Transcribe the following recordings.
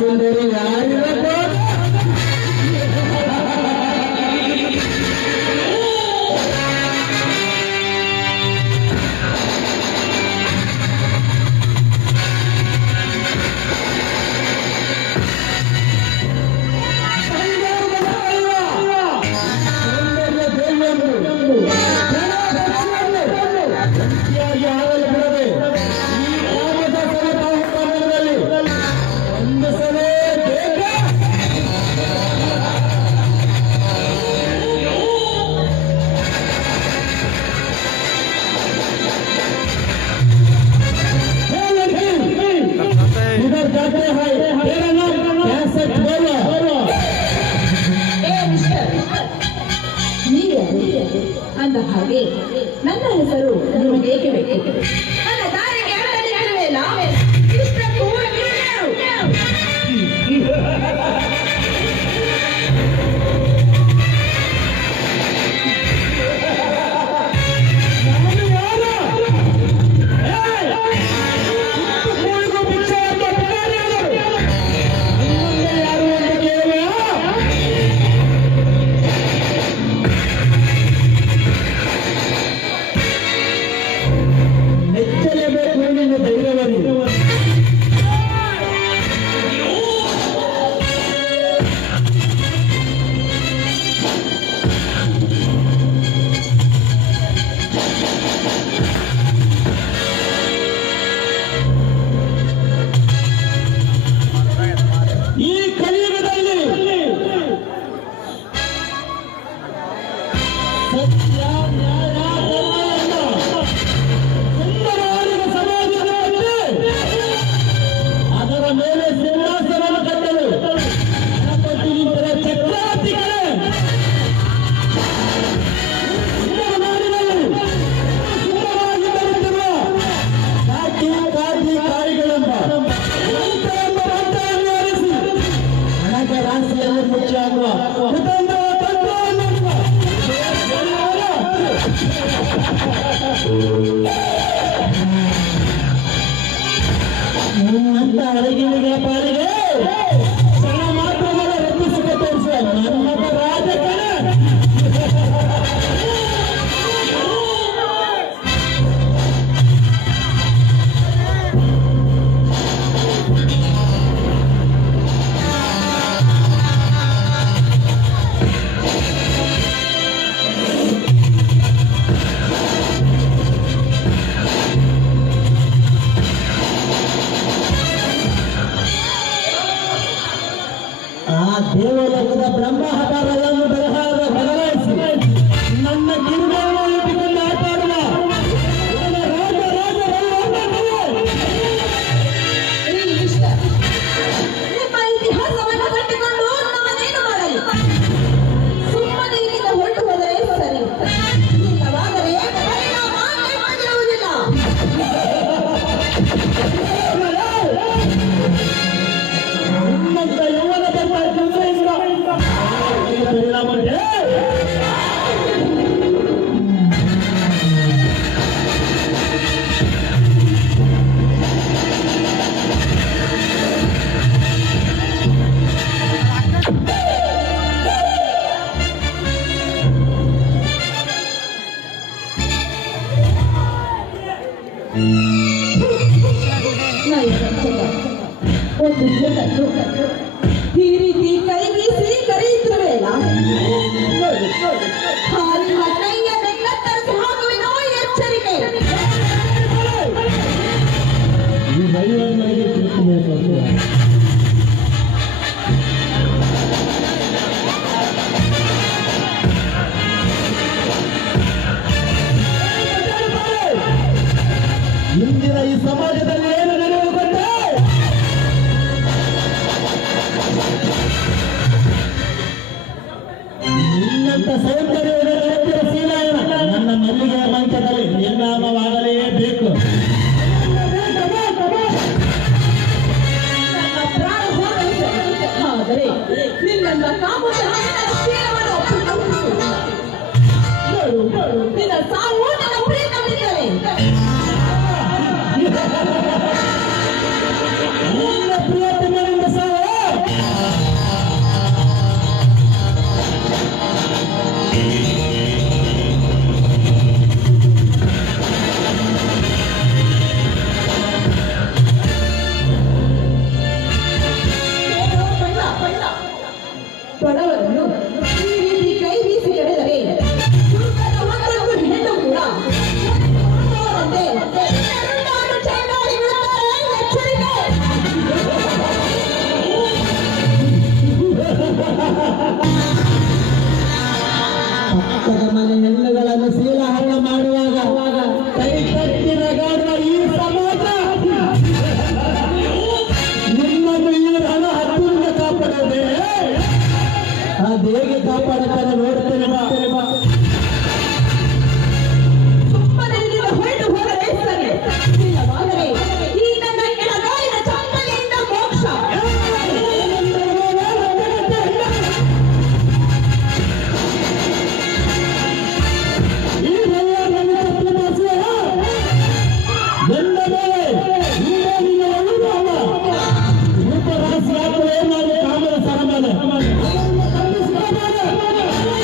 ಸುಂದರಿ ಯಾರಿರಬಹುದು? ಅಂದ ಹಾಗೆ ನನ್ನ ಹೆಸರು ನಿಮಗೆ ಏಕೆ ಬೇಕು? ನನ್ನ ದಾರಿಗೆ ಅಡ್ಡನೆ ಹೇಳುವೆಲ್ಲ ಇಷ್ಟಕ್ಕೂ ನೀವ್ಯಾರು? ನಿನ್ನಂತ ಅಡಗಿಲಿಗೆ ಪಾಲಿಗೆ ಸಣ್ಣ ಮಾತ್ರಗಳ ರಚಿಸಿಕ ತೋರಿಸುವ ನಮ್ಮದ ರಾಜಕಣ ದೇವಲೋಕದ ಬ್ರಹ್ಮ ಹಠಗಳನ್ನು ಬದಲಾಯಿಸಿ ನನ್ನ ಗಿರಿಗಳನ್ನು ಇಟ್ಟುಕೊಂಡು ಆಟಾಡುವ ನಿಮ್ಮ ಇತಿಹಾಸವನ್ನು ಕಟ್ಟಿಕೊಂಡು ನಮ್ಮನ್ನೇನು ಮಾಡಲಿ? ಸುಮ್ಮನೆ ಇಲ್ಲಿಂದ ಹೊರಟು ಹೋದರೆ ಸರಿ, ಇಲ್ಲವಾದರೆ ಪರಿಣಾಮ ಆಗಿರುವುದಿಲ್ಲ. ನಿಮ್ಮಂತ ಯೌವನ ಪರಿಣಾಮ ಒಂದು ಜಗತ್ತು ಈ ರೀತಿ ಕೈ ಬೀಸಿ ಕರೆಯುತ್ತಿರುವೆಲ್ಲ, ಹಾಲಿನ ಕೈಯನ್ನು ಕತ್ತರಿಸಿ ಹಾಕುವೆನೋ ಎಚ್ಚರಿಕೆ. ಈ ಮೈವನ್ನಿಗೆ ತಿಳ್ಕಬೇಕು ಇಂದಿನ ಈ ಸಮಾಜದಲ್ಲಿ ಏನು ನಡೆಯುವುದಂತೆ ನಿನ್ನಂತ ಸೌಂದರ್ಯ ಶ್ರೀನಾರಾಯಣ ನನ್ನ ಮಲ್ಲಿಗೆ ಮಂಚದಲ್ಲಿ ನಿರ್ನಾಮವಾಗಲೇಬೇಕು. ನನ್ನ ಪ್ರಾಣ ಹೋಗಲು ಆದರೆ ನಿನ್ನ ಕಾಮದ ಶೀಲವನ್ನು ಒಪ್ಪಿಕೊಳ್ಳುವುದು. ನಿನ್ನ ಸಾವು ನನ್ನ ಪ್ರೀತವಿದ್ದರೆ ನಿನ್ನ ಪ್ರಿಯತಮನಿಂದ ಸಾವು ಅರಮನೆ ಹೆಣ್ಣುಗಳನ್ನು ಶೀಲಹರಣ ಮಾಡುವಾಗ ಕೈ ಕಟ್ಟಿ ನಗಾಡುವ ಈ ಸಮಾಜ ನಿಮ್ಮನ್ನು ಈ ಹಣ ಹತ್ತಿರ ಕಾಪಾಡೋದೇ ಅದು ಹೇಗೆ ಕಾಪಾಡುತ್ತಾರೆ ನೋಡ್ತೇನೆ ಬಾ ಸುಮ್ಮನೆ ಇಲ್ಲಿಂದ ಹೊರಟು ಹೋದರೆ ಸರಿ. ಇಲ್ಲವಾದರೆ ಈ ನನ್ನ ಕೆಳಗಾಲಿನ ಚಪ್ಪಲಿಯಿಂದ ಮೋಕ್ಷ. ಈ ನನ್ನ ತಪ್ಪಿನ ನನ್ನ ಮೇಲೆ ನಿನ್ನ ಒಳ್ಳೆಯವ ರೂಪರಾಶಿ ಹಾಕುವ ನಾವು ಕಾಮನ ಸರಮಾನ ಅದನ್ನು ತಪ್ಪಿಸಿಕೊಳ್ಳಬಾರದು.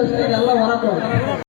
ಅಷ್ಟೇ ಎಲ್ಲ